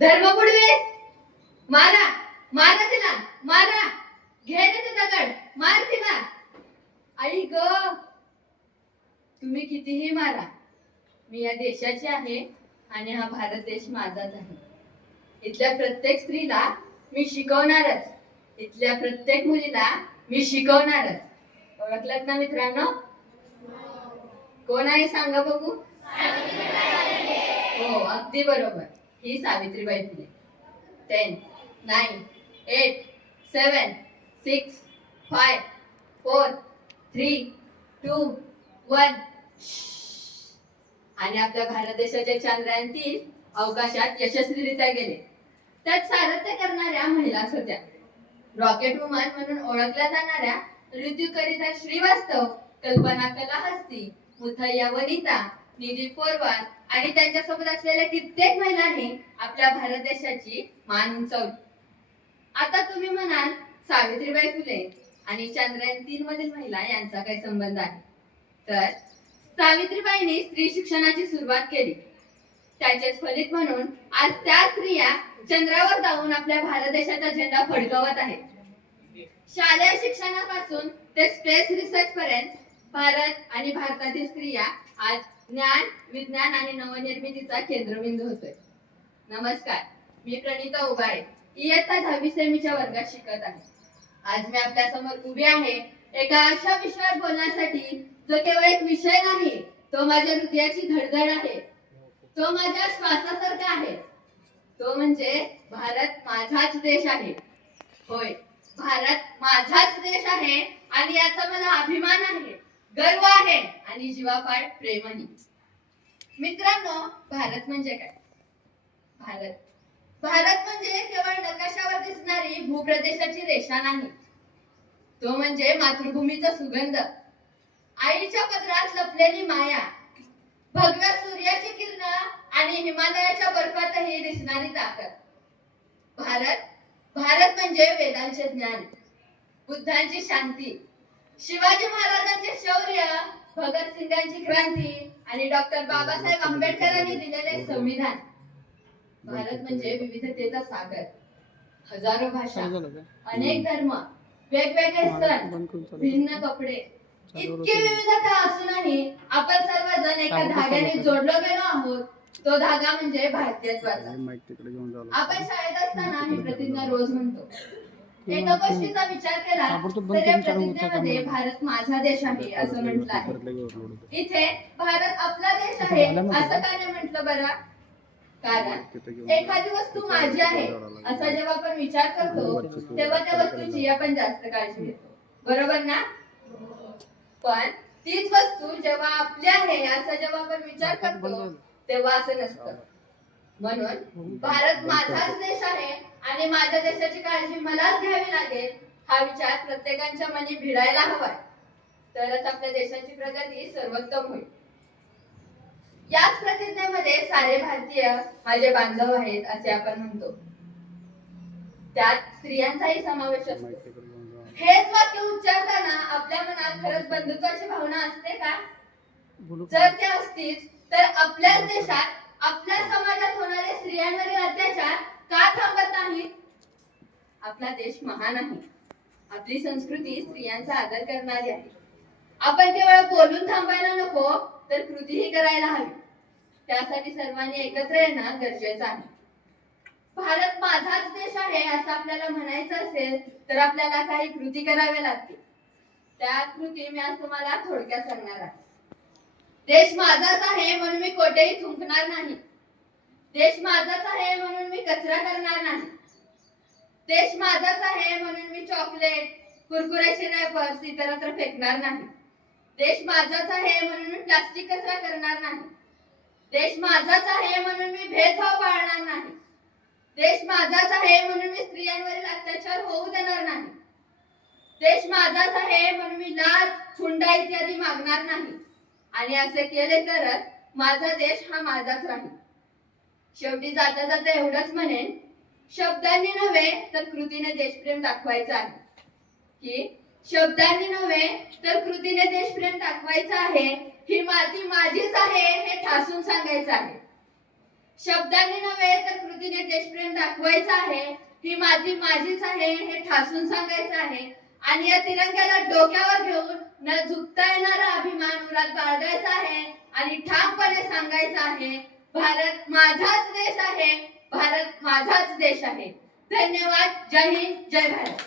धर्म बुडवे मारा मारा तिला मारा घे ना ते दगड मार तिला आई ग तुम्ही कितीही मारा मी या देशाची आहे आणि हा भारत देश माझाच आहे. इथल्या प्रत्येक स्त्रीला मी शिकवणारच. इथल्या प्रत्येक मुलीला मी शिकवणारच. ओळखलात ना मित्रांनो? कोण आहे सांगा बघू? हो अगदी बरोबर. ही Savitribai Phule. Ten nine eight seven six five four three two one आणि आपल्या भारत देशाच्या चांद्रयान तीन अवकाशात यशस्वीरित्या गेले. त्यात सारथ्य करणाऱ्या महिलाच होत्या. रॉकेट वुमन म्हणून ओळखल्या जाणाऱ्या ऋतुकरिता श्रीवास्तव कल्पना कलाहस्ती मुथय्या वनिता निधी पोरवार आणि त्यांच्यासोबत असलेल्या कित्येक महिलांनी आपल्या भारत देशाची मान उंचावली. आता तुम्ही म्हणाल सावित्रीबाई फुले आणि चंद्रयान तीन मधील महिला यांचा काही संबंध आहे. तर सावित्रीबाईंनी स्त्री शिक्षणाची सुरुवात केली. त्याचेच फलित म्हणून आज त्या स्त्रिया चंद्रावर जाऊन आपल्या भारत देशाचा झेंडा फडकवत आहेत. शालेय शिक्षणापासून ते स्पेस रिसर्च पर्यंत भारत आणि भारतातील स्त्रिया आज ज्ञान विज्ञान आणि नवनिर्मितीचा केंद्रबिंदू होतोय. नमस्कार मी प्रणिता उबाळे इयत्ता दहावी सेमीच्या वर्गात शिकत आहे. आज मी आपल्यासमोर उभी आहे एका अशा विषयावर बोलण्यासाठी जो केवळ एक विषय नाही तो माझ्या हृदयाची धडधड आहे. तो माझ्या श्वासासारखा आहे. तो म्हणजे भारत माझाच देश आहे. होय भारत माझाच देश आहे आणि याचा मला अभिमान आहे. गर्व आहे आणि जीवापाड प्रेमही. मित्रांनो भारत म्हणजे काय? भारत. भारत म्हणजे केवळ नकाशावर दिसणारी भूप्रदेशाची रेषा नाही. तो म्हणजे मातृभूमीचा सुगंध. आईच्या पदरात लपलेली माया. भगव्या सूर्याची किरण आणि हिमालयाच्या बर्फातही दिसणारी ताकद. भारत भारत म्हणजे वेदांचे ज्ञान. बुद्धांची शांती. शिवाजी महाराजांचे शौर्य भगतसिंगांची क्रांती आणि डॉक्टर बाबासाहेब आंबेडकरांनी दिलेले संविधान. भारत म्हणजे विविधतेचा सागर. हजारो भाषा अनेक धर्म वेगवेगळे सण भिन्न कपडे इतकी विविधता असूनही आपण सर्वजण एका धाग्याने जोडलो गेलो आहोत. तो धागा म्हणजे भारतीयत्वाचा. आपण शाळेत असताना ही प्रतिज्ञा रोज म्हणतो. एका गोष्टीचा विचार केला तर या प्रतिज्ञेमध्ये? भारत माझा देश आहे असं म्हटलं आहे. इथे भारत आपला देश आहे असं? का नाही म्हटलं बरं? कारण एखादी वस्तू माझी आहे असा जेव्हा आपण विचार करतो तेव्हा त्या वस्तूची आपण जास्त काळजी घेतो. बरोबर ना? पण तीच वस्तू जेव्हा आपली आहे असा जेव्हा आपण विचार करतो तेव्हा असं नसतं. म्हणून भारत माझाच देश आहे आणि माझ्या देशाची काळजी मलाच घ्यावी लागेल हा विचार प्रत्येकाच्या मनी भिडायला हवाय. तरच आपल्या देशाची प्रगती सर्वोत्तम होईल. याच प्रतिज्ञेमध्ये सारे भारतीय माझे बांधव आहेत असे आपण म्हणतो. त्यात स्त्रियांचाही समावेश असतो. हेच वाक्य उच्चारताना आपल्या मनात खरंच बंधुत्वाची भावना असते का? जर ते असतीच तर आपल्याच देशात आपल्या समाजात होणारे स्त्रियांवरील अत्याचार का थांबत नाहीत आपला देश महान आहे. आपली संस्कृती स्त्रियांचा आदर करणारी आहे. आपण केवळ बोलून थांबायला नको तर कृतीही करायला हवी. त्यासाठी सर्वांनी एकत्र येणं गरजेचं आहे. भारत माझाच देश आहे असं आपल्याला म्हणायचं असेल तर आपल्याला काही कृती कराव्या लागतील त्या कृती मी आज तुम्हाला थोडक्यात सांगणार आहे. देश माझाच आहे म्हणून मी कोठेही थुंकणार नाही. देश माझाच आहे म्हणून मी कचरा करणार नाही. देश माझाच आहे म्हणून मी चॉकलेट कुरकुऱ्याचे रॅपर्स इतरत्र फेकणार नाही. देश माझाच आहे म्हणून मी प्लास्टिक कचरा करणार नाही. देश माझाच आहे म्हणून मी भेदभाव पाळणार नाही. देश माझाच आहे म्हणून मी स्त्रियांवरील अत्याचार होऊ देणार नाही. देश माझाच आहे म्हणून मी लाच हुंडा इत्यादी मागणार नाही. आणि असे केले तरच माझा देश हा माझाच राहील. शेवटी जाता जाता एवढंच म्हणेन शब्दांनी नव्हे तर कृतीने देशप्रेम दाखवायचं आहे. की शब्दांनी नव्हे तर कृतीने देशप्रेम दाखवायचं आहे ही माती माझीच आहे हे ठासून सांगायचं आहे. शब्दांनी नव्हे तर कृतीने देशप्रेम दाखवायचं आहे ही माती माझीच आहे हे ठासून सांगायचं आहे आणि या तिरंग्याला डोक्यावर घेऊन न झुकता येणारा अभिमान उरात बाळगायचा आहे आणि ठामपणे सांगायचं आहे भारत माझाच देश आहे भारत माझाच देश आहे. धन्यवाद. जय हिंद. जय भारत.